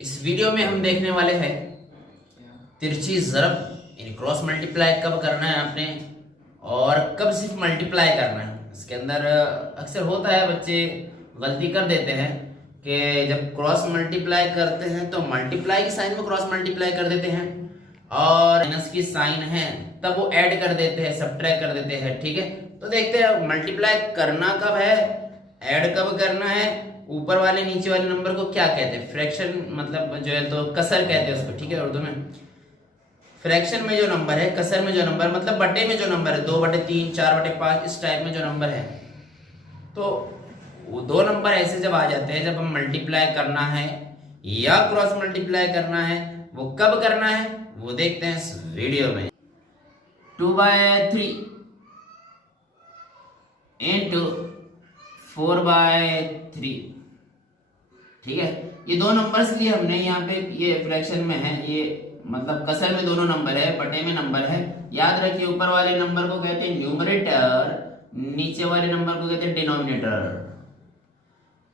इस वीडियो में हम देखने वाले हैं तिरछी ज़रब यानी क्रॉस मल्टीप्लाई कब करना है आपने और कब सिर्फ मल्टीप्लाई करना है। इसके अंदर अक्सर होता है बच्चे गलती कर देते हैं कि जब क्रॉस मल्टीप्लाई करते हैं तो मल्टीप्लाई की साइन में क्रॉस मल्टीप्लाई कर देते हैं और माइनस की साइन है तब वो ऐड कर देते हैं, सब्ट्रैक्ट कर देते हैं। ठीक है, तो देखते हैं मल्टीप्लाई करना कब है, ऐड कब करना है, ऊपर वाले नीचे वाले नंबर को क्या कहते हैं, फ्रैक्शन मतलब जो है तो कसर कहते हैं उसको। ठीक है, उर्दू में फ्रैक्शन में जो नंबर है, कसर में जो नंबर मतलब बटे में जो नंबर है, 2/3, 4/5 इस टाइप में जो नंबर है, तो वो दो नंबर ऐसे जब आ जाते हैं जब हम मल्टीप्लाई करना है या क्रॉस मल्टीप्लाई करना है, वो कब करना है वो देखते हैं इस वीडियो में। 2/3 इंटू 4/3। ठीक है, ये दो नंबर्स लिए हमने यहाँ पे, ये फ्रैक्शन में है, ये मतलब कसर में दोनों नंबर है, बटे में नंबर है। याद रखिए ऊपर वाले नंबर को कहते हैं न्यूमरेटर, नीचे वाले नंबर को कहते हैं डिनोमिनेटर,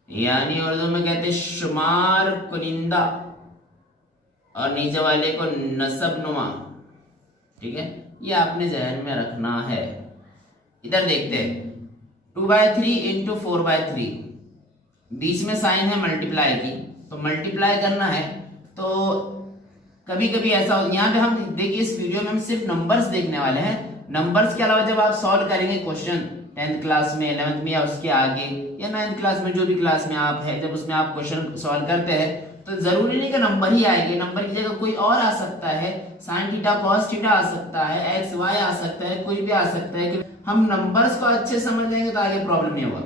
यानी उर्दू में कहते हैं शुमार कुनिंदा और नीचे वाले को नसब नुमा। ठीक है, ये आपने जहन में रखना है। इधर देखते हैं 2/3 इंटू 4/3, बीच में साइन है मल्टीप्लाई की, तो मल्टीप्लाई करना है तो कभी कभी ऐसा हो। यहाँ पे हम देखिए इस वीडियो में हम सिर्फ नंबर्स देखने वाले हैं। नंबर्स के अलावा जब आप सॉल्व करेंगे क्वेश्चन 10th क्लास में, 11th में या उसके आगे या 9th क्लास में, जो भी क्लास में आप है, जब उसमें आप क्वेश्चन सॉल्व करते हैं तो जरूरी नहीं कि नंबर ही आएंगे, नंबर की जगह कोई और आ सकता है, साइन थीटा कॉस थीटा आ सकता है, एक्स वाई आ सकता है, कोई भी आ सकता है। कि हम नंबर्स को अच्छे समझ लेंगे तो आगे प्रॉब्लम नहीं होगा।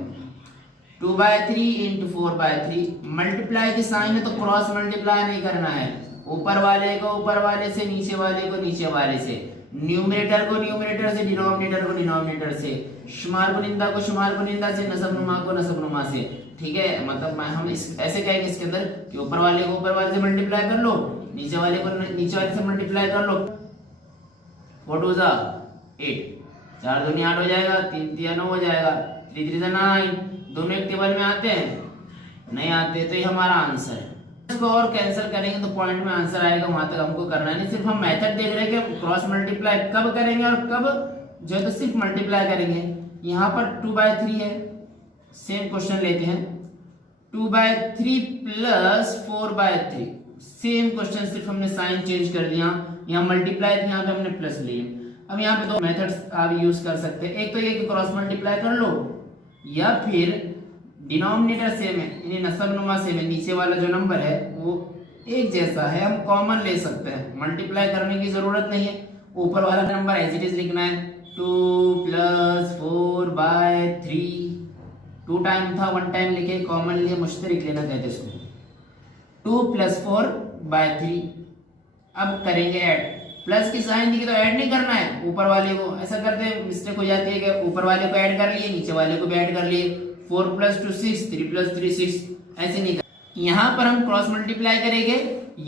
2/3 इंटू 4/3, मल्टीप्लाई की साइन है तो क्रॉस मल्टीप्लाई नहीं करना है, ऊपर वाले को ऊपर वाले से, नीचे वाले को नीचे वाले से, न्यूमरेटर को न्यूमरेटर से, डिनोमिनेटर को डिनोमिनेटर से, शुमार कुनिंदा को शुमार कुनिंदा से, नसब नुमा को नसब नुमा से। ठीक है, मतलब हम इस ऐसे कहेंगे इसके अंदर कि ऊपर वाले को ऊपर वाले से मल्टीप्लाई कर लो, नीचे वाले को नीचे वाले से मल्टीप्लाई कर लो। 4 2 8, 4 दूनी 8 हो जाएगा, 3 3 9 हो जाएगा, 3 3 9। दोनों एक टेबल में आते हैं, नहीं आते, तो ये हमारा आंसर है। इसको और कैंसिल करेंगे तो पॉइंट में आंसर आएगा, वहां तक हमको करना नहीं। सिर्फ हम मेथड देख रहे हैं कि क्रॉस मल्टीप्लाई कब करेंगे और कब जो है तो सिर्फ मल्टीप्लाई करेंगे। यहाँ पर 2/3 है, सेम क्वेश्चन लेते हैं 2/3 प्लस 4/3, सेम क्वेश्चन, सिर्फ हमने साइन चेंज कर दिया, यहाँ मल्टीप्लाई थी, यहाँ पे हमने प्लस लिए। अब यहाँ पे दो मेथड्स आप यूज कर सकते हैं, एक तो ये कि क्रॉस मल्टीप्लाई कर लो या फिर डिनोमिनेटर सेम है यानी नसब नुमा सेम है, नीचे वाला जो नंबर है वो एक जैसा है, हम कॉमन ले सकते हैं, मल्टीप्लाई करने की जरूरत नहीं है। ऊपर वाला नंबर एज इट इज लिखना है, 2 + 4/3, 2 टाइम था, 1 टाइम लिखे, कॉमन लिए, मुश्तरिक लेना कहते हैं इसको। 2 + 4/3। अब करेंगे ऐड, प्लस की साइन दिखी तो ऐड नहीं करना है ऊपर वाले को, ऐसा करते हैं मिस्टेक हो जाती है कि ऊपर वाले को ऐड कर लिए, नीचे वाले को भी ऐड कर लिए, 4 + 2 6, 3 + 3 6, ऐसे नहीं कर। यहाँ पर हम क्रॉस मल्टीप्लाई करेंगे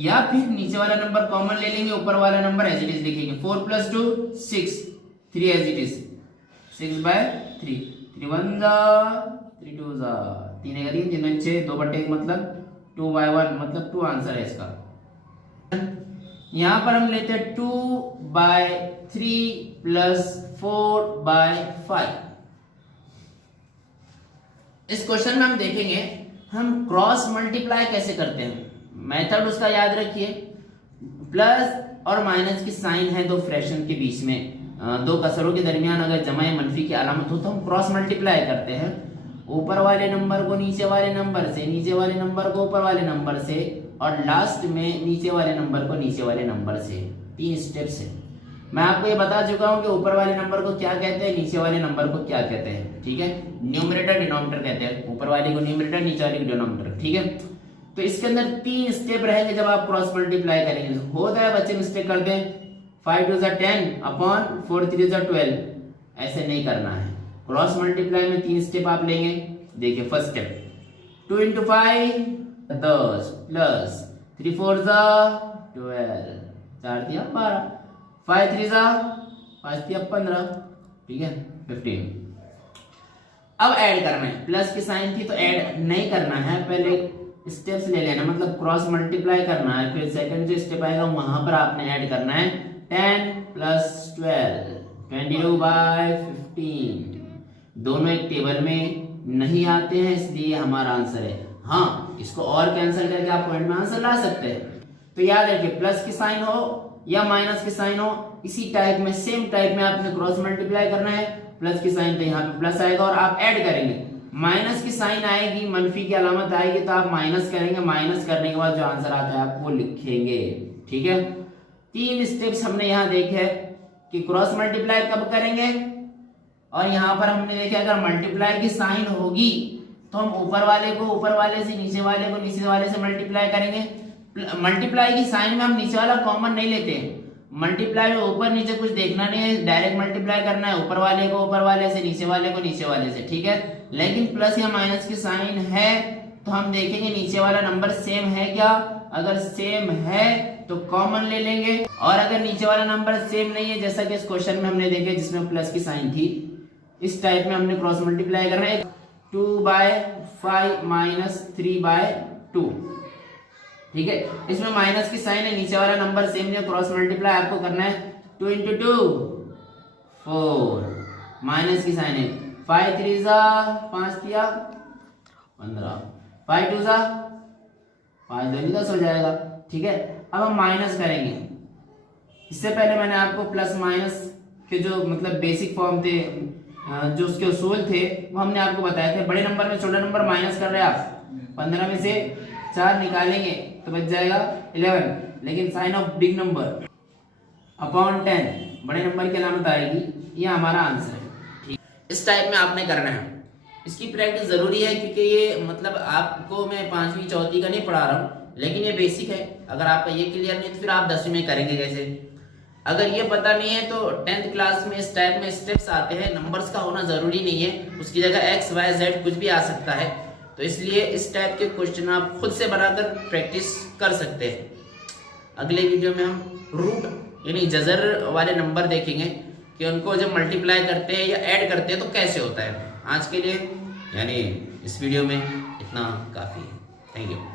या फिर नीचे वाला नंबर कॉमन ले लेंगे, ऊपर वाला नंबर एज इट इज लिखेंगे। 4 + 2 6, 3 एज इट इज, 6/3, 3 1 3 2 3 1 3 3 6, 2/1 मतलब 2/1 मतलब 2 आंसर है इसका। यहाँ पर हम लेते हैं 2/3 प्लस 4/5। इस क्वेश्चन में हम देखेंगे हम क्रॉस मल्टीप्लाई कैसे करते हैं। मेथड उसका याद रखिए, प्लस और माइनस की साइन है दो फ्रैक्शन के बीच में, दो कसरों के दरमियान अगर जमा या मनफी की अलामत हो तो हम क्रॉस मल्टीप्लाई करते हैं। ऊपर वाले नंबर को नीचे वाले नंबर से, नीचे वाले नंबर को ऊपर वाले नंबर से, और लास्ट में नीचे वाले नंबर को नीचे वाले नंबर से। 3 स्टेप्स है। मैं आपको ये बता चुका हूं कि ऊपर वाले नंबर को क्या कहते हैं, नीचे वाले नंबर को क्या कहते हैं। ठीक है, न्यूमरेटर डिनोमिनेटर कहते हैं, ऊपर वाले को न्यूमरेटर, नीचे वाले को डिनोमिनेटर। ठीक है, तो इसके अंदर 3 स्टेप रहेंगे जब आप क्रॉस मल्टीप्लाई करेंगे। होता है बच्चे मिस्टेक करते हैं, 5 2 10 अपॉन 4 3 12, ऐसे नहीं करना है। क्रॉस मल्टीप्लाई में 3 स्टेप आप लेंगे। देखिए फर्स्ट स्टेप, 2 × 5 10 प्लस 3 4 12, 4 3 12, 5 3 5 3 15। ठीक है, 15। अब ऐड करना है, प्लस की साइन थी तो ऐड नहीं करना है, पहले स्टेप्स ले लेना, मतलब क्रॉस मल्टीप्लाई करना है, फिर सेकंड जो स्टेप आएगा वहां पर आपने ऐड करना है 10 + 12 22/15। दोनों एक टेबल में नहीं आते हैं, इसलिए हमारा आंसर है। हाँ, इसको और कैंसिल करके आप पॉइंट में आंसर ला सकते हैं। तो याद रखिए, प्लस की साइन हो या माइनस की साइन हो, इसी टाइप में सेम टाइप में आपने क्रॉस मल्टीप्लाई करना है। प्लस की साइन तो यहाँ पे प्लस आएगा और आप ऐड करेंगे। माइनस की साइन आएगी, मनफी की अलामत आएगी तो आप माइनस करेंगे। माइनस करने के बाद जो आंसर आता है आप वो लिखेंगे। ठीक है, 3 स्टेप्स हमने यहाँ देखे कि क्रॉस मल्टीप्लाई कब करेंगे, और यहाँ पर हमने देखा अगर मल्टीप्लाई की साइन होगी तो हम ऊपर वाले को ऊपर वाले से, नीचे वाले को नीचे वाले से मल्टीप्लाई करेंगे। मल्टीप्लाई की साइन में हम नीचे वाला कॉमन नहीं लेते। मल्टीप्लाई में ऊपर नीचे कुछ देखना नहीं है, डायरेक्ट मल्टीप्लाई करना है, ऊपर वाले को ऊपर वाले से, नीचे वाले को नीचे वाले से। ठीक है, लेकिन प्लस या माइनस की साइन है तो हम देखेंगे नीचे वाला नंबर सेम है क्या। अगर सेम है तो कॉमन ले लेंगे, और अगर नीचे वाला नंबर सेम नहीं है, जैसा कि इस क्वेश्चन में हमने देखे जिसमें प्लस की साइन थी, इस टाइप में हमने क्रॉस मल्टीप्लाई करना है। 2/5 - 3/2। ठीक है, इसमें माइनस की साइन है, नीचे वाला नंबर सेम है, क्रॉस मल्टीप्लाई आपको करना है 2 × 2 4। माइनस की साइन है, 5 × 3 = 5 × 15, 5 × 2 = 5 × 2 = 10 हो जाएगा। ठीक है, अब हम माइनस करेंगे। इससे पहले मैंने आपको प्लस माइनस के जो मतलब बेसिक फॉर्म थे, जो उसके उसूल थे, वो हमने आपको बताए थे। बड़े नंबर में छोटा नंबर माइनस कर रहे हैं आप, 15 में से 4 निकालेंगे तो बच जाएगा 11, लेकिन sign of big number upon 10 बड़े नंबर की अलामत आएगी। ये हमारा आंसर है। ठीक, इस टाइप में आपने करना है। इसकी प्रैक्टिस जरूरी है क्योंकि ये मतलब आपको मैं 5वीं 4वीं का नहीं पढ़ा रहा हूँ, लेकिन ये बेसिक है। अगर आपका ये क्लियर नहीं तो फिर आप 10वीं में करेंगे कैसे। अगर ये पता नहीं है तो 10th क्लास में इस टाइप में स्टेप्स आते हैं। नंबर्स का होना जरूरी नहीं है, उसकी जगह x y z कुछ भी आ सकता है। तो इसलिए इस टाइप के क्वेश्चन आप खुद से बनाकर प्रैक्टिस कर सकते हैं। अगले वीडियो में हम रूट यानी जजर वाले नंबर देखेंगे कि उनको जब मल्टीप्लाई करते हैं या ऐड करते हैं तो कैसे होता है। आज के लिए यानी इस वीडियो में इतना काफ़ी है। Thank you.